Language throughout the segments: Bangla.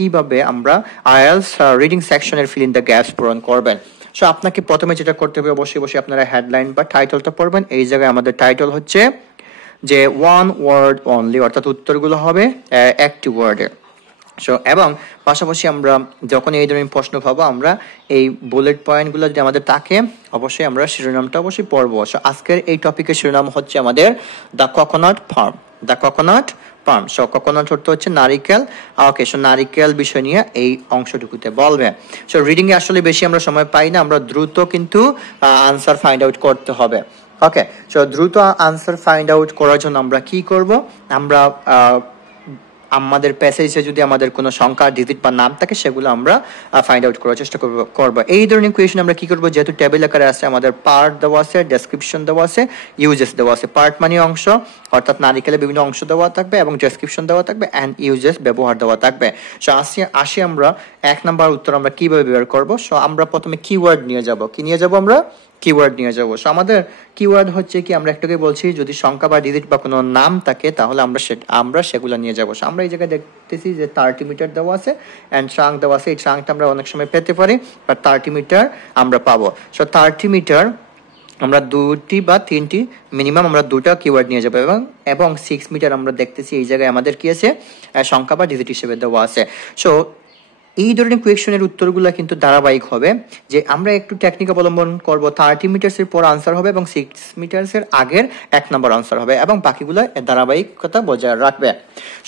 কিভাবে আমরা আইএলটিএস রিডিং সেকশনের ফিল ইন দ্য গ্যাপস পূরণ করবেন। সো আপনাকে প্রথমে যেটা করতে হবে, অবশ্যই আপনারা হেডলাইন বা টাইটেলটা পড়বেন। এই জায়গায় আমাদের টাইটেল হচ্ছে যে ওয়ান ওয়ার্ড অনলি, অর্থাৎ উত্তরগুলো হবে একটি ওয়ার্ডে। সো এবং পাশাপাশি আমরা যখন এই ধরনের প্রশ্ন পাবো, আমরা এই বুলেট পয়েন্টগুলো যদি আমাদের থাকে, অবশ্যই আমরা শিরোনামটা অবশ্যই পড়বো। সো আজকের এই টপিকের শিরোনাম হচ্ছে আমাদের the coconut farm. The coconut farm. So coconut অর্থ হচ্ছে নারিকেল। ওকে, সো নারিকেল বিষয় নিয়ে এই অংশটুকুতে বলবে। সো রিডিং এ আসলে বেশি আমরা সময় পাই না, আমরা দ্রুত কিন্তু আনসার ফাইন্ড আউট করতে হবে। ওকে, সো দ্রুত আনসার ফাইন্ড আউট করার জন্য আমরা কি করব, আমরা আমাদের প্যাসেজে যদি আমাদের কোনো সংখ্যা, ডিজিট বা নাম থাকে, সেগুলো আমরা ফাইন্ড আউট করার চেষ্টা করব। এই ধরনের কোয়েশন আমরা কি করব, যেহেতু টেবিল আকারে আছে, আমাদের পার্ট দেওয়া আছে, ডেসক্রিপশন দেওয়া আছে, ইউজেস দেওয়া আছে। পার্ট মানে অংশ, অর্থাৎ নারিকেলের বিভিন্ন অংশ দেওয়া থাকবে, এবং ডেসক্রিপশন দেওয়া থাকবে, অ্যান্ড ইউজেস ব্যবহার দেওয়া থাকবে। সো আসি আমরা 1 নাম্বার উত্তর আমরা কিভাবে বের করব। সো আমরা প্রথমে কিওয়ার্ড নিয়ে যাব। কি নিয়ে যাব? আমরা কিওয়ার্ড নিয়ে যাব। সো আমাদের কিওয়ার্ড হচ্ছে কি, আমরা একটাকে বলছি যদি সংখ্যা বা ডিজিট বা কোনো নাম থাকে, তাহলে আমরা সেগুলো নিয়ে যাব। সো আমরা এই জায়গায় দেখতেছি যে 30 মিটার দেওয়া আছে অ্যান্ড ট্রাঙ্ক দেওয়া আছে। এই ট্রাঙ্কটা আমরা অনেক সময় পেতে পারি, বাট 30 মিটার আমরা পাবো। সো 30 মিটার আমরা 2টি বা 3টি মিনিমাম আমরা 2টা কিওয়ার্ড নিয়ে যাবো। এবং 6 মিটার আমরা দেখতেছি এই জায়গায় আমাদের কি আছে, সংখ্যা বা ডিজিট হিসেবে দেওয়া আছে। সো এই ধরনের কোয়েশনের উত্তরগুলো কিন্তু ধারাবাহিক হবে, যে আমরা একটু টেকনিক অবলম্বন করব। 30 মিটার্সের পর আনসার হবে এবং 6 মিটার্সের আগের 1 নম্বর আনসার হবে, এবং বাকিগুলো ধারাবাহিকতা বজায় রাখবে।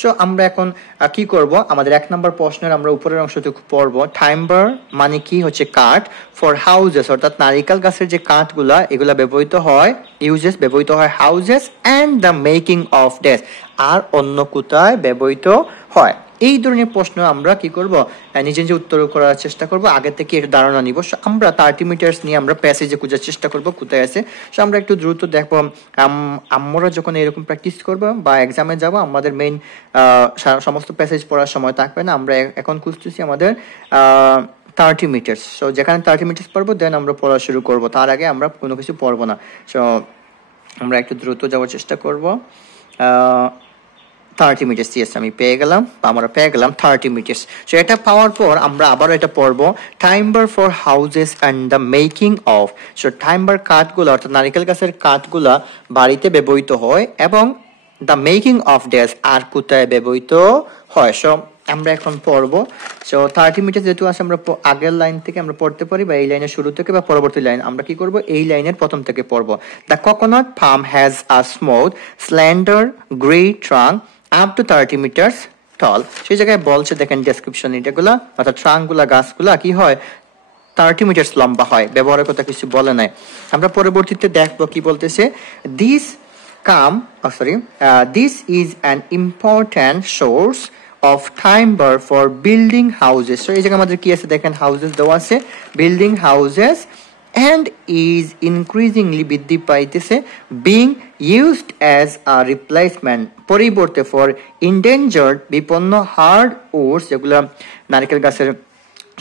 সো আমরা এখন কি করব, আমাদের 1 নম্বর প্রশ্নের আমরা উপরের অংশটুকু পড়ব। টাইম্বার মানে কি হচ্ছে কাঠ, ফর হাউজেস অর্থাৎ নারিকেল গাছের যে কাঠগুলা, এগুলা ব্যবহৃত হয়, ইউজেস ব্যবহৃত হয় houses and the making of desk, আর অন্য কোথায় ব্যবহৃত হয়। এই ধরনের প্রশ্ন আমরা কি করব, নিজে নিজে উত্তর করার চেষ্টা করব, আগে থেকে একটু ধারণা নিব। আমরা 30 মিটার্স নিয়ে আমরা প্যাসেজে খোঁজার চেষ্টা করব কোথায় আছে। সো আমরা একটু দ্রুত দেখবো, আমরা যখন এরকম প্র্যাকটিস করব বা এক্সামে যাব, আমাদের মেইন সমস্ত প্যাসেজ পড়ার সময় থাকবে না। আমরা এখন খুঁজতেছি আমাদের 30 মিটার্স। সো যেখানে 30 মিটার্স পড়বো, দেন আমরা পড়া শুরু করব, তার আগে আমরা কোনো কিছু পড়বো না। সো আমরা একটু দ্রুত যাওয়ার চেষ্টা করব। 30 মিটার্স, ইয়েস আমি পেয়ে গেলাম, আমরা পেয়ে গেলাম 30 মিটার্স। সো এটা পাওয়ার পর আমরা আবারও এটা পড়বো, timber for houses and the making of. So timber কাঠগুলো অর্থাৎ নারিকেল গাছের কাঠগুলা বাড়িতে ব্যবহৃত হয়, এবং দ্য মেকিং অফ ডেস্ক আর কোথায় ব্যবহৃত হয়। সো আমরা এখন পড়বো। সো 30 মিটার যেহেতু আছে, আমরা আগের লাইন থেকে আমরা পড়তে পারি, বা এই লাইনের শুরু থেকে বা পরবর্তী লাইন আমরা কি করব, এই লাইনের প্রথম থেকে পড়বো। The coconut palm has a smooth slender grey trunk up to 30 metres tall. সেই জায়গায় বলছে, দেখেন ডেসক্রিপশন, এটাগুলা অর্থাৎ ট্রাঙ্কগুলা গাছগুলা কি হয়, 30 মিটার্স লম্বা হয়। ব্যবহারের কথা কিছু বলে নাই। আমরা পরবর্তীতে দেখবো কি বলতেছে, this is an important source of timber for building houses. So এই জায়গায় আমাদের কি আছে, দেখেন হাউসেস দেওয়া আছে, building houses, and is increasingly বৃদ্ধি পাইতেছে, being used as a replacement পরিবর্তে for endangered বিপন্ন hardwoods, যেগুলা নারকেল গাছের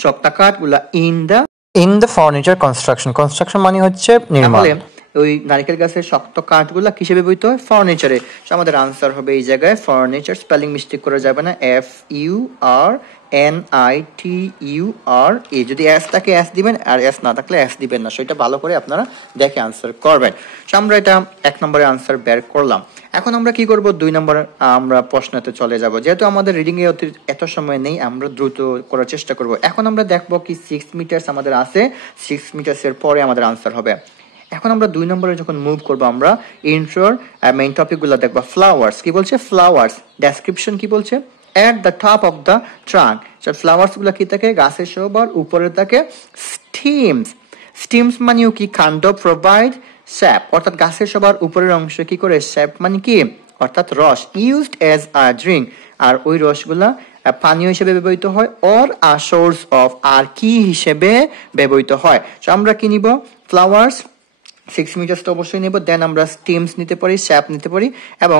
শক্ত কাঠগুলা, in the furniture construction মানে হচ্ছে নির্মাণ। ওই নারকেল গাছের শক্ত কাঠগুলা কিসে ব্যবহৃত হয়, ফার্নিচারে। আমাদের আনসার হবে এই জায়গায় ফার্নিচার। স্পেলিং মিস্টেক করা যাবে না, FURNITURE। যদি এস থাকে এস দিবেন, আর এস না থাকলে এস দিবেন না। সেটা ভালো করে আপনারা দেখে আনসার করবেন। আমরা এটা 1 নম্বরে আনসার বের করলাম। এখন আমরা কি করব, 2 নম্বর আমরা প্রশ্নতে চলে যাব। যেহেতু আমাদের রিডিং এ এত সময় নেই, আমরা দ্রুত করার চেষ্টা করব। এখন আমরা দেখবো কি 6 মিটার্স আমাদের আছে, 6 মিটার্সের পরে আমাদের আনসার হবে। এখন আমরা 2 নম্বরে যখন মুভ করবো, আমরা ইন্ট্রোর মেইন টপিকগুলো দেখবো। ফ্লাওয়ার্স কি বলছে, ফ্লাওয়ার্স ডেসক্রিপশন কি বলছে, at the top of the trunk। Flowers গুলো কি থাকে, গাছের সবার উপরে থাকে। স্টিমস মানেও কি, কাণ্ড, প্রোভাইড স্যাপ অর্থাৎ গাছের সবার উপরের অংশ কি করে, স্যাপ মানে কি অর্থাৎ রস, ইউজড এজ আ ড্রিঙ্ক, আর ওই রসগুলা পানীয় হিসেবে ব্যবহৃত হয়, অর আ সোর্স অফ, আর কি হিসেবে ব্যবহৃত হয়। আমরা কি নিব, ফ্লাওয়ার্স 6 মিটার্স তো অবশ্যই নেব, দেন আমরা স্টিমস নিতে পারি, স্যাপ নিতে পারি, এবং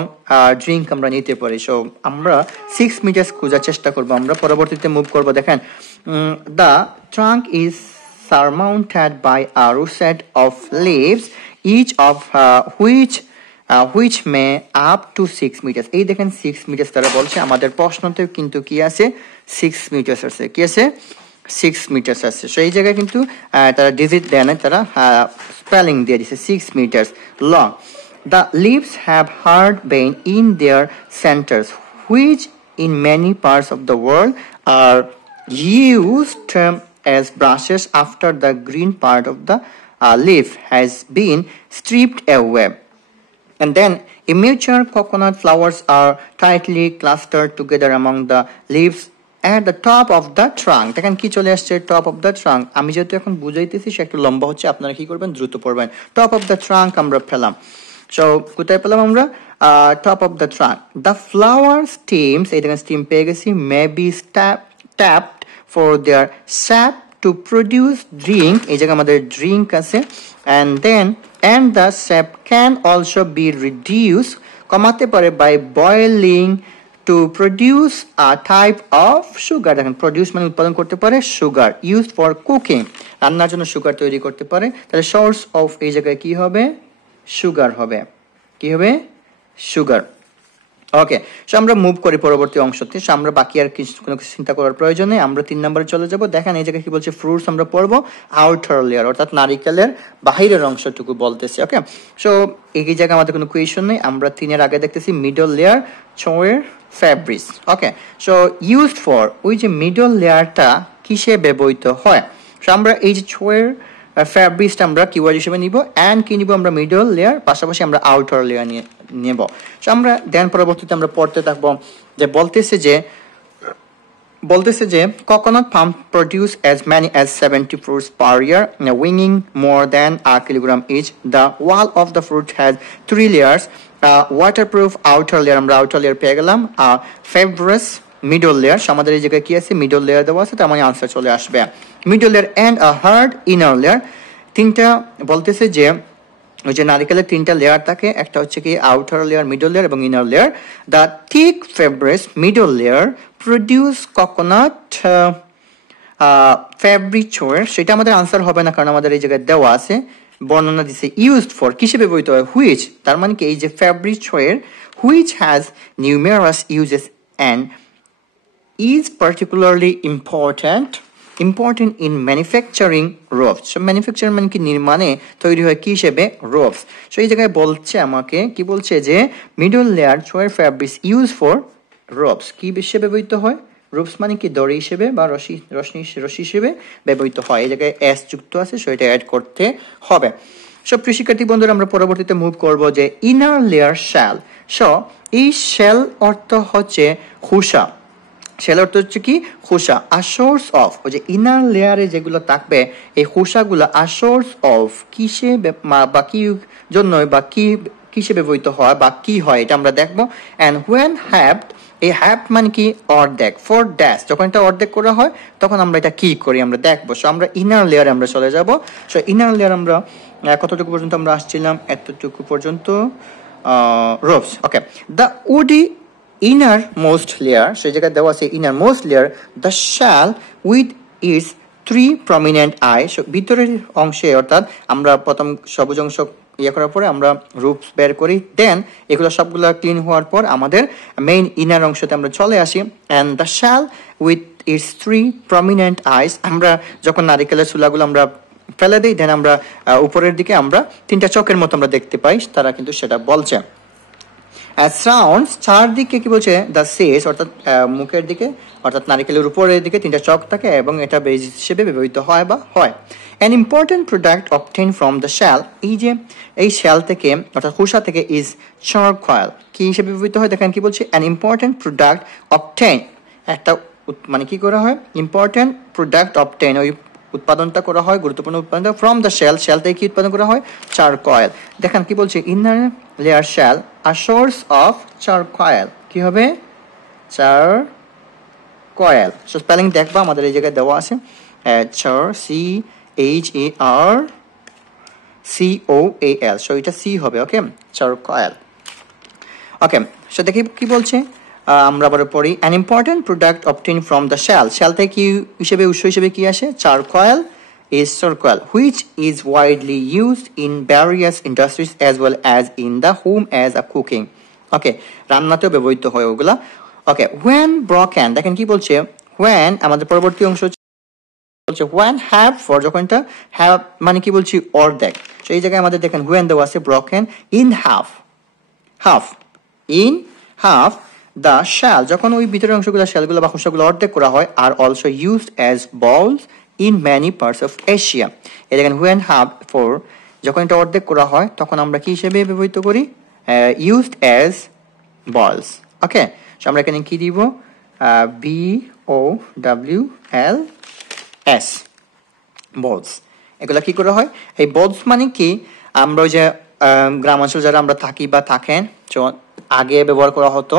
ড্রিঙ্ক আমরা নিতে পারি। সো আমরা 6 মিটার্স খোঁজার চেষ্টা করবো। আমরা পরবর্তীতে মুভ করব। দেখেন, the trunk is surmounted by a rosette of leaves, each of which which may up to 6 metre. এই দেখেন 6 মিটার তারা বলছে, আমাদের প্রশ্নতেও কিন্তু কি আছে 6 মিটার আছে, কি আছে 6 মিটার আছে। সো এই জায়গায় কিন্তু তারা ডিজিট দেয় না, তারা স্পেলিং দিয়ে দিছে 6 metre long. The leaves have hard vein in their centers, which in many parts of the world are used as brushes after the green part of the leaf has been stripped away. And then immature coconut flowers are tightly clustered together among the leaves at the top of the trunk. দেখেন কি চলে আসছে top of the trunk। আমি যেহেতু এখন বুঝাইতেছি সে একটু লম্বা হচ্ছে, আপনারা কি করবেন দ্রুত পড়বেন। top of the trunk আমরা পেলাম। সো কোথায় পেলাম আমরা top of the trunk। the flower stems, এই দেখেন স্টিম পেয়ে গেছি, may be tapped for their sap to produce drink, এই জায়গায় আমাদের drink আছে। and the sap can also be reduced, কমাতে পারে by boiling to produce a type of sugar। দেখেন produce মানে উৎপাদন করতে পারে, sugar used for cooking, রান্নার জন্য সুগার তৈরি করতে পারে। তাহলে source of এই জায়গায় কি হবে সুগার হবে, কি হবে সুগার। ওকে, সো আমরা মুভ করি পরবর্তী অংশতে। সো আমরা বাকি আর কোনো কিছু চিন্তা করার প্রয়োজন নেই, আমরা 3 নম্বরে চলে যাব। দেখেন এই জায়গায় কি বলছে, ফ্রুটস আমরা পড়বো আউটার লেয়ার, অর্থাৎ নারিকেলের বাহিরের অংশটুকু বলতেছি। ওকে, সো এই জায়গায় আমাদের কোনো কোয়েশ্চন নেই। আমরা 3-এর আগে দেখতেছি middle layer coir fabrics. Okay, so used for, ওই যে মিডল লেয়ারটা কিসে ব্যবহৃত হয়। সো আমরা এই যে চোয়ের ফ্যাব্রিক্সটা আমরা কিওয়ার্ড হিসেবে নিব, অ্যান্ড কি নিব আমরা মিডল লেয়ার, পাশাপাশি আমরা আউটার লেয়ার নিয়ে নেব। সো আমরা দেন পরবর্তীতে আমরা পড়তে থাকবো যে বলতেছে যে coconut palm produce as many as 70 fruits per year, weighing more than a kilogram each. The wall of the fruit has 3 layers, waterproof outer layer, আমরা outer layer পেয়ে গেলাম, fibrous middle layer। আমাদের এই জায়গায় কি আছে মিডল লেয়ার দেওয়া আছে, তার মানে আনসার চলে আসবে middle layer, and a hard inner layer। তিনটা বলতেছে যে ওই যে নারিকেলের 3টা লেয়ার থাকে, একটা হচ্ছে কি আউটার লেয়ার, মিডল লেয়ার এবং inner layer. The thick fabrics middle layer produce coconut fabric coir. সেটা আমাদের আনসার হবে না, কারণ আমাদের এই জায়গায় দেওয়া আছে, বর্ণনা দিছে ইউজড ফর, কিসে ব্যবহৃত হয় হুইচ, তার মানে কি এই যে fabric coir which has numerous uses and is particularly important in manufacturing ropes। So manufacturing মানে কি নির্মাণে তৈরি হয় কি হিসেবে ropes। সো এই জায়গায় বলছে আমাকে কি বলছে যে middle layer coir fabrics use for ropes, কি হিসেবে ব্যবহৃত হয় ropes মানে কি দড়ি হিসেবে বা রশি হিসেবে ব্যবহৃত হয়। এই জায়গায় এস যুক্ত আছে, সো এটা অ্যাড করতে হবে। সো প্রিয় শিক্ষার্থী বন্ধুরা, আমরা পরবর্তীতে মুভ করব যে ইনার লেয়ার শ্যাল। সো এই শ্যাল অর্থ হচ্ছে খোসা, শ্যাল অর্থ হচ্ছে কি খোসা। আর সোর্স অফ, ওই যে ইনার লেয়ারে যেগুলো থাকবে এই খোসাগুলো আর সোর্স অফ কিসে বা কি জন্য বা কিসে ব্যবহৃত হয় বা কি হয় এটা আমরা দেখবো। অ্যান্ড হোয়েন হ্যাভড, এই হ্যাভড মানে কি অর্ধেক, ফর ড্যাশ, যখন এটা অর্ধেক করা হয় তখন আমরা এটা কি করি আমরা দেখবো। সো আমরা ইনার লেয়ারে আমরা চলে যাব। সো ইনার লেয়ার আমরা কতটুকু পর্যন্ত আমরা আসছিলাম, এতটুকু পর্যন্ত ropes. Okay, the woody innermost layer, সেই জায়গায় দেওয়া আছে innermost layer, the shell with its 3 prominent eyes। ভিতরের অংশে, অর্থাৎ আমরা প্রথম সবুজ অংশ করার পরে আমরা রুটস বের করি, দেন এগুলো সবগুলো ক্লিন হওয়ার পর আমাদের মেইন ইনার অংশতে আমরা চলে আসি। and the shell with its 3 prominent eyes, আমরা যখন নারিকেলের চুলাগুলো আমরা ফেলে দিই, দেন আমরা উপরের দিকে আমরা 3টা চোখের মতো আমরা দেখতে পাই, তারা কিন্তু সেটা বলছে। সাউন্ডস, চারদিকে কি বলছে দ্য সেস, অর্থাৎ মুখের দিকে, অর্থাৎ নারিকেলের উপরের দিকে 3টা চোখ থাকে এবং এটা বেজ হিসেবে ব্যবহৃত হয় বা হয়। An important product obtain from the shall, এই যে এই শ্যাল থেকে অর্থাৎ খোসা থেকে ইজ চারকোয়েল, কি হিসেবে ব্যবহৃত হয় দেখেন কি বলছে, অ্যান ইম্পর্টেন্ট প্রোডাক্ট অবটেইন, একটা মানে কি করা হয় ইম্পর্টেন্ট প্রোডাক্ট অবটেইন, ওই উৎপাদনটা করা হয় গুরুত্বপূর্ণ উৎপাদন ফ্রম দ্য শ্যাল, শ্যাল থেকে কি উৎপাদন করা হয় চারকোয়েল। দেখেন কি বলছে inner layer shell are source of charcoal, কি হবে চারকোয়েল। সো স্পেলিং দেখবা আমাদের এই জায়গায় দেওয়া আছে, CHARCOAL, সো এটা সি হবে। ওকে, চারকোয়েল। ওকে, সো দেখি কি বলছে, আমরা আবার পড়ি, an important product obtain from the shall, shall থেকে কি হিসেবে উৎস হিসেবে কি আসে চারকোয়েল, is charcoal, which is widely used in various industries as well as in the home as a cooking. Okay, রান্নাতেও ব্যবহৃত হয় ওগুলা। ওকে, when broken, দেখেন কি বলছে, when আমাদের পরবর্তী অংশ বলছে when half, for যখন এটা half মানে কি বলছি অর্ধেক। তো এই জায়গায় আমাদের দেখেন when দেওয়া আছে broken in half, half in half the shell, যখন ওই ভিতরের অংশগুলো শেলগুলো বা খোসাগুলো অর্ধেক করা হয়, are also used as balls in many parts of Asia. এই দেখেন when half for যখন এটা অর্ধেক করা হয় তখন আমরা কি হিসেবে ব্যবহৃত করি, used as balls. ওকে, সো আমরা এখানে কি দিব, BOWLS, balls। এগুলা কি করা হয়, এই balls মানে কি, আমরা ওই যে গ্রামাঞ্চল যারা আমরা থাকি বা থাকেন, আগে ব্যবহার করা হতো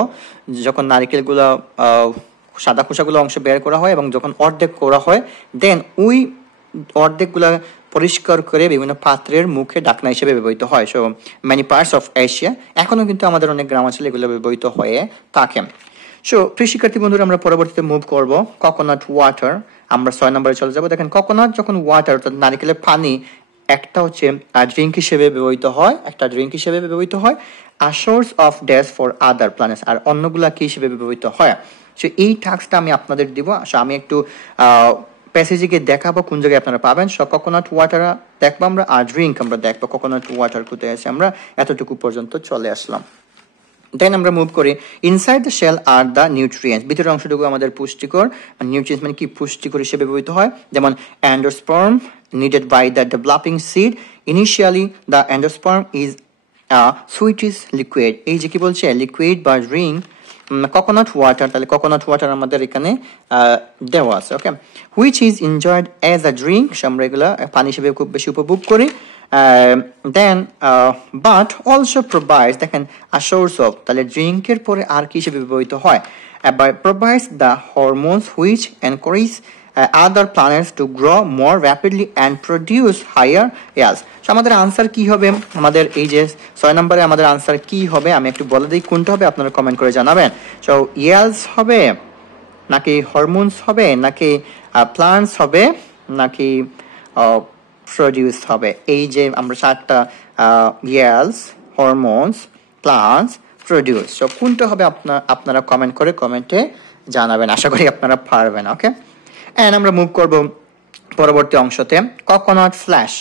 যখন নারকেলগুলো সাদা খোসাগুলো অংশ বের করা হয় এবং যখন অর্ধেক করা হয়, দেন ওই অর্ধেকগুলা পরিষ্কার করে বিভিন্ন পাত্রের মুখে ঢাকনা হিসেবে ব্যবহৃত হয়। So many parts of Asia, এখনো কিন্তু আমাদের অনেক গ্রামাঞ্চলে এগুলো ব্যবহৃত হয়ে থাকে। সো প্রিয় শিক্ষার্থী বন্ধুরা, আমরা পরবর্তীতে মুভ করব কোকোনাট ওয়াটার। আমরা 6 নম্বরে চলে যাব। দেখেন কোকোনাট যখন ওয়াটার অর্থাৎ নারকেলের পানি, একটা হচ্ছে ড্রিঙ্ক হিসেবে ব্যবহৃত হয়, একটা ড্রিঙ্ক হিসেবে ব্যবহৃত হয়, a source of dash for other planets, আর অন্যগুলা কি হিসেবে ব্যবহৃত হয়। সো এই টাস্কটা আমি আপনাদের দিব। সো আমি একটু প্যাসেজে গিয়ে দেখাবো কোন জায়গায় আপনারা পাবেন। সো কোকোনাট ওয়াটার দেখবো আমরা, আর ড্রিঙ্ক আমরা দেখবো কোকোনাট ওয়াটার কোথায় আছে। আমরা এতটুকু পর্যন্ত চলে আসলাম। দেন আমরা মুভ করি, inside the shell are the nutrients, ভিতরের অংশটুকু আমাদের পুষ্টিকর, নিউট্রিয়েন্টস মানে কি পুষ্টিকর হিসেবে ব্যবহৃত হয়, যেমন endosperm needed by the developing seed. Initially the endosperm is a sweetish liquid, এই যে কি বলছে লিকুইড বা ড্রিঙ্ক কোকোনাট ওয়াটার, তাহলে কোকোনাট ওয়াটার আমাদের এখানে দেওয়া আছে। Okay, which is enjoyed as a drink, আমরা এগুলো পানি হিসেবে খুব বেশি উপভোগ করি। দেন বাট অলসো প্রোভাইডস, দেখেন আ সোর্স অফ, তাহলে ড্রিঙ্কের পরে আর কি হিসেবে ব্যবহৃত হয়, provides the hormones which encourage other plants to grow more rapidly and produce higher yields. So আমাদের আনসার কি হবে, আমাদের এই যে 6 নম্বরে আমাদের আনসার কি হবে, আমি একটু বলে দিই কোনটা হবে, আপনারা কমেন্ট করে জানাবেন। সো yields হবে নাকি হরমোনস হবে নাকি প্লান্টস হবে নাকি প্রডিউস হবে, এই যে আমরা 7টা yields, hormones, plants, produce, so কোনটা হবে আপনারা কমেন্ট করে কমেন্টে জানাবেন, আশা করি আপনারা পারবেন। ওকে, এন্ড আমরা মুভ করব পরবর্তী অংশতে, কোকোনাট ফ্ল্যাশ।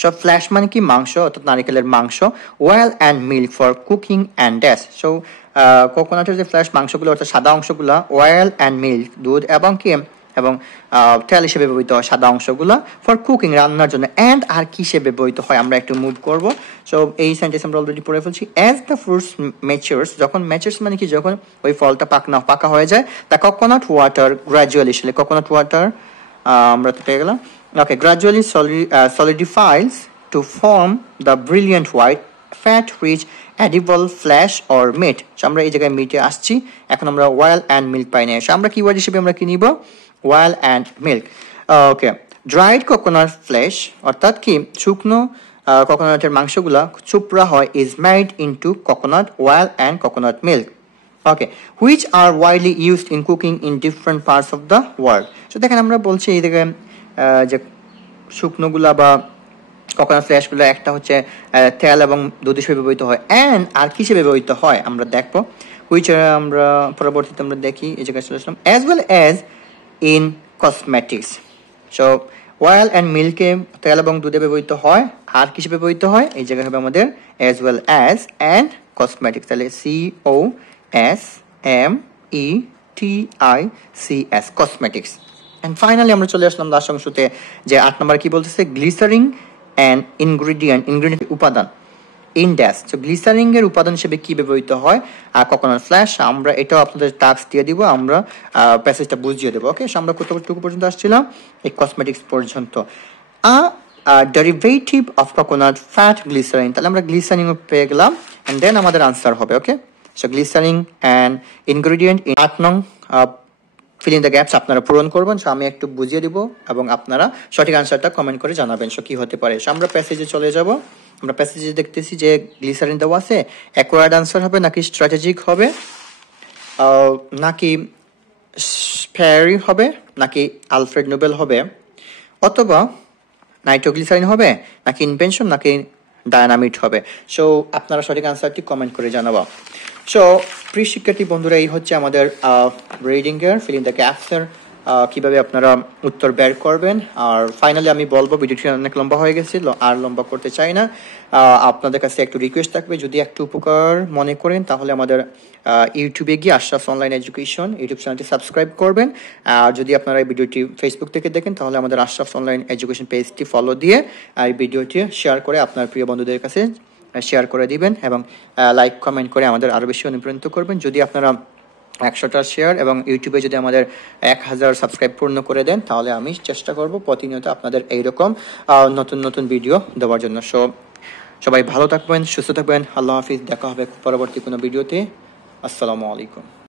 সো ফ্ল্যাশ মানে কি মাংস, অর্থাৎ নারকেলের মাংস, oil and milk for cooking and dash. So কোকোনাটের যে ফ্ল্যাশ মাংসগুলো অর্থাৎ সাদা অংশগুলো, ওয়েল অ্যান্ড মিল্ক দুধ এবং কি এবং তেল হিসেবে ব্যবহৃত হয় সাদা অংশগুলো, ফর কুকিং রান্নার জন্য, অ্যান্ড আর কি হিসেবে ব্যবহৃত হয় আমরা একটু মুভ করব। সো এই সেন্টেন্স আমরা অলরেডি পড়ে ফেলছি। অ্যাজ দ্য ফ্রুটস ম্যাচিউরস, যখন ম্যাচিউরস মানে কি যখন ওই ফলটা পাকা হয়ে যায়, দ্য কোকোনাট ওয়াটার গ্র্যাজুয়ালি, আসলে কোকোনাট ওয়াটার আমরা তো পেয়ে গেলাম। ওকে, gradually solidifies to form the brilliant white fat rich edible flesh or meat. So আমরা এই জায়গায় মিটে আসছি, এখন আমরা ওয়েল অ্যান্ড মিল্ক পাই না, আমরা কিওয়ার্ড হিসেবে আমরা কি নিব, well and milk. Okay, dried coconut flash, অর্থাৎ কি শুকনো কোকোনাটের মাংসগুলা চুপড়া হয়, is made into coconut well and coconut milk. Okay, which are widely used in cooking in different parts of the world. So দেখেন আমরা বলছি এই জায়গায় যে শুকনোগুলা বা কোকোনাট ফ্লেশগুলো, একটা হচ্ছে তেল এবং দুধ হিসেবে ব্যবহৃত হয়, অ্যান্ড আর কি হিসেবে ব্যবহৃত হয় আমরা দেখবো, হুইচ আমরা পরবর্তীতে আমরা দেখি এই জায়গায় চলে আসলাম, as well as in cosmetics. So oil and মিল্কে তেল এবং দুধে ব্যবহৃত হয়, আর কিসে ব্যবহৃত হয় এই জায়গায় হবে আমাদের as well as and cosmetics, তাহলে COSMETICS কসমেটিক্স। অ্যান্ড ফাইনালি আমরা চলে আসলাম লাস্ট অংশতে, যে 8 নম্বর কি বলতেছে, গ্লিসারিং অ্যান্ড ইনগ্রিডিয়েন্ট উপাদান ইন ড্যাশ। তো গ্লিসারিং এর উপাদান হিসেবে কি ব্যবহৃত হয়, কোকোনাট ফ্ল্যাশ। আমরা এটাও আপনাদের টাস্ক দিয়ে দিব, আমরা প্যাসেজটা বুঝিয়ে দেবো। ওকে, আমরা কতটুকু পর্যন্ত আসছিলাম, এই কসমেটিক্স পর্যন্ত। Derivative of coconut fat glycerine, তাহলে আমরা গ্লিসারিং পেয়ে গেলাম, এন্ড দেন আমাদের আনসার হবে। ওকে, সো গ্লিসারিং অ্যান্ড ইনগ্রিডিয়েন্ট, 8 নং ফিল ইন দ্য গ্যাপস আপনারা পূরণ করবেন। সো আমি একটু বুঝিয়ে দিব এবং আপনারা সঠিক আনসারটা কমেন্ট করে জানাবেন। সো কি হতে পারে, সো আমরা প্যাসেজে চলে যাব। আমরা প্যাসেজে দেখতেছি যে গ্লিসারিন দেওয়া আছে, অ্যাকোয়ার্ড আনসার হবে নাকি স্ট্র্যাটেজিক হবে নাকি স্প্যারি হবে নাকি আলফ্রেড নোবেল হবে, অথবা নাইট্রোগ্লিসারিন হবে, নাকি ইনভেনশন, নাকি ডায়নামিট হবে? সো আপনারা সঠিক আনসারটি কমেন্ট করে জানাবো। সো প্রিয় শিক্ষার্থী বন্ধুরা, এই হচ্ছে আমাদের রিডিং এর ফিল ইন দ্য গ্যাপস এর কিভাবে আপনারা উত্তর বের করবেন। আর ফাইনালি আমি বলবো, ভিডিওটি অনেক লম্বা হয়ে গেছে, আর লম্বা করতে চাই না। আপনাদের কাছে একটু রিকোয়েস্ট থাকবে, যদি একটু উপকার মনে করেন তাহলে আমাদের ইউটিউবে গিয়ে আশরাফ অনলাইন এডুকেশন ইউটিউব চ্যানেলটি সাবস্ক্রাইব করবেন। আর যদি আপনারা এই ভিডিওটি ফেসবুক থেকে দেখেন তাহলে আমাদের আশরাফ অনলাইন এডুকেশন পেজটি ফলো দিয়ে এই ভিডিওটি শেয়ার করে আপনার প্রিয় বন্ধুদের কাছে শেয়ার করে দিবেন, এবং লাইক কমেন্ট করে আমাদের আরও বেশি অনুপ্রাণিত করবেন। যদি আপনারা 100টা শেয়ার এবং ইউটিউবে যদি আমাদের 1000 সাবস্ক্রাইব পূর্ণ করে দেন তাহলে আমি চেষ্টা করব প্রতিনিয়ত আপনাদের এইরকম নতুন নতুন ভিডিও দেওয়ার জন্য। সবাই ভালো থাকবেন, সুস্থ থাকবেন। আল্লাহ হাফিজ। দেখা হবে পরবর্তী কোনো ভিডিওতে। আসসালামু আলাইকুম।